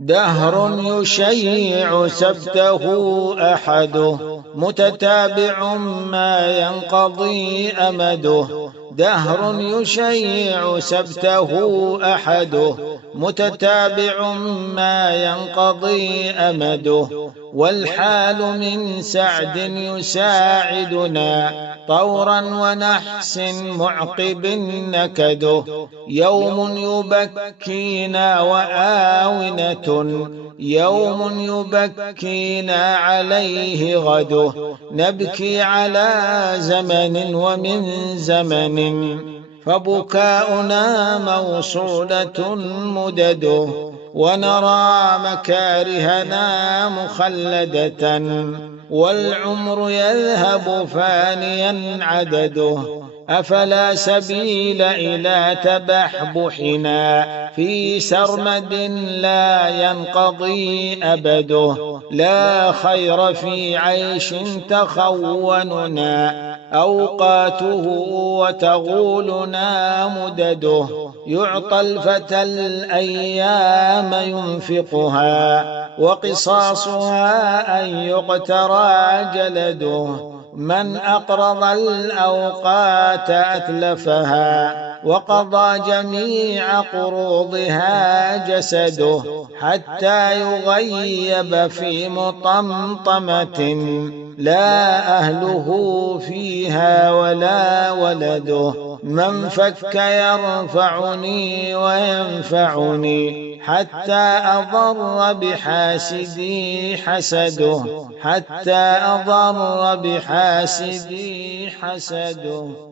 دهر يشيع سبته أحده، متتابع ما ينقضي أمده. دهر يشيع سبته أحده، متتابع ما ينقضي أمده. والحال من سعد يساعدنا طورا ونحس معقب نكده. يوم يبكينا وآونة، يوم يبكينا عليه غده. نبكي على زمن ومن زمن، فبكاؤنا موصولة مدده. ونرى مكارهنا مخلدة، والعمر يذهب فانيا عدده. أفلا سبيل إلى تبحبحنا في سرمد لا ينقضي أبده. لا خير في عيش تخوننا أوقاته وتغولنا مدده. يعطى الفتى الأيام ينفقها، وقصاصها أن يقترى جلده. من أقرض الأوقات أتلفها، وقضى جميع قروضها جسده. حتى يغيب في مطمطمة لا أهله فيها ولا ولده. من فك يرفعني وينفعني، حتى أضر بحاسدي حسده. حتى أضر بحاسدي حسده.